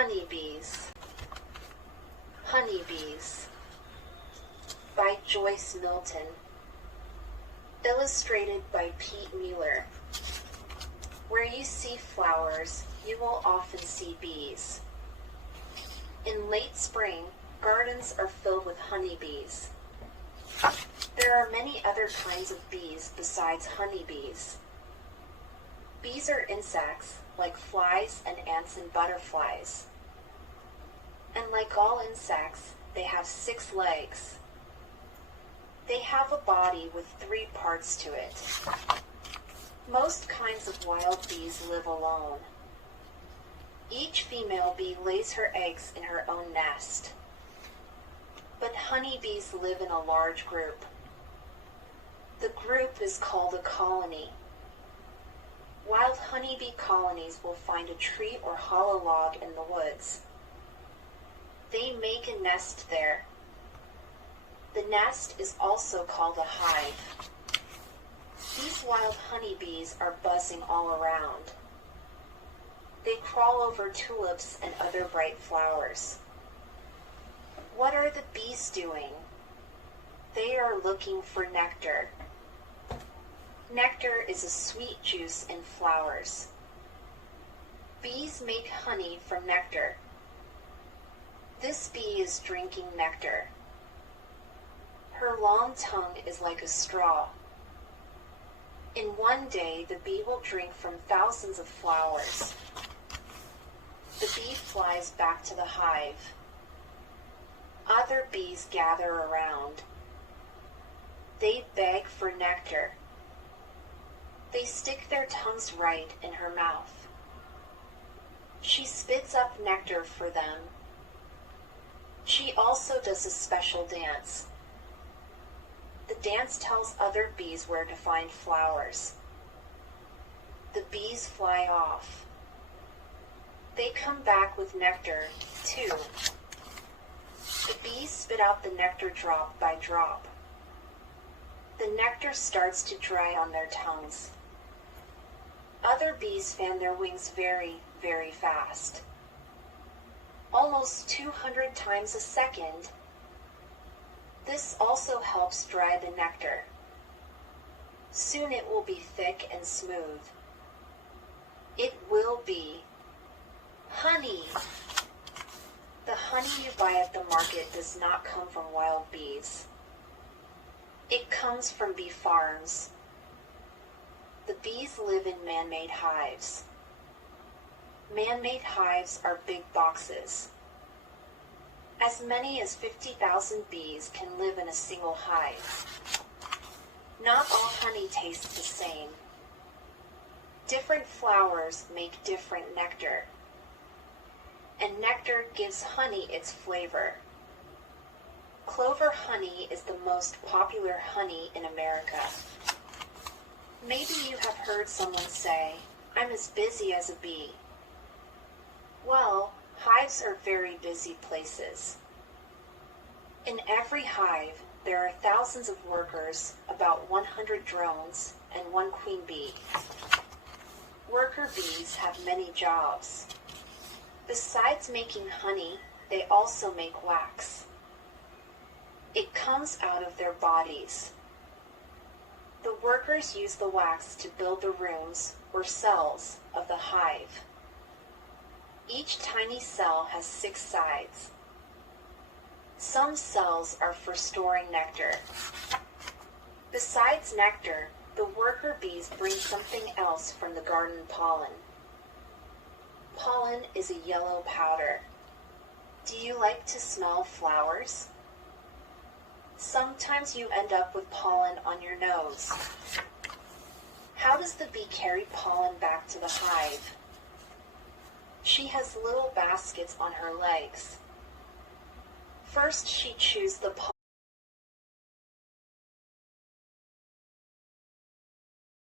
Honeybees. Honeybees by Joyce Milton. Illustrated by Pete Mueller. Where you see flowers, you will often see bees. In late spring, gardens are filled with honeybees. There are many other kinds of bees besides honeybees. Bees are insects, like flies and ants and butterflies. And like all insects, they have 6 legs. They have a body with 3 parts to it. Most kinds of wild bees live alone. Each female bee lays her eggs in her own nest. But honeybees live in a large group. The group is called a colony. Wild honeybee colonies will find a tree or hollow log in the woods. They make a nest there. The nest is also called a hive. These wild honeybees are buzzing all around. They crawl over tulips and other bright flowers. What are the bees doing? They are looking for nectar. Nectar is a sweet juice in flowers. Bees make honey from nectar. This bee is drinking nectar. Her long tongue is like a straw. In one day, the bee will drink from thousands of flowers. The bee flies back to the hive. Other bees gather around. They beg for nectar. They stick their tongues right in her mouth. She spits up nectar for them. She also does a special dance. The dance tells other bees where to find flowers. The bees fly off. They come back with nectar, too. The bees spit out the nectar drop by drop. The nectar starts to dry on their tongues. Other bees fan their wings very, very fast. Almost 200 times a second. This also helps dry the nectar. Soon it will be thick and smooth. It will be honey. The honey you buy at the market does not come from wild bees. It comes from bee farms. The bees live in man-made hives. Man-made hives are big boxes. As many as 50,000 bees can live in a single hive. Not all honey tastes the same. Different flowers make different nectar. And nectar gives honey its flavor. Clover honey is the most popular honey in America. Maybe you have heard someone say, "I'm as busy as a bee." Well, hives are very busy places. In every hive, there are thousands of workers, about 100 drones, and 1 queen bee. Worker bees have many jobs. Besides making honey, they also make wax. It comes out of their bodies. The workers use the wax to build the rooms or cells of the hive. Each tiny cell has 6 sides. Some cells are for storing nectar. Besides nectar, the worker bees bring something else from the garden pollen. Pollen is a yellow powder. Do you like to smell flowers? Sometimes you end up with pollen on your nose. How does the bee carry pollen back to the hive? She has little baskets on her legs. First, she chews the pollen.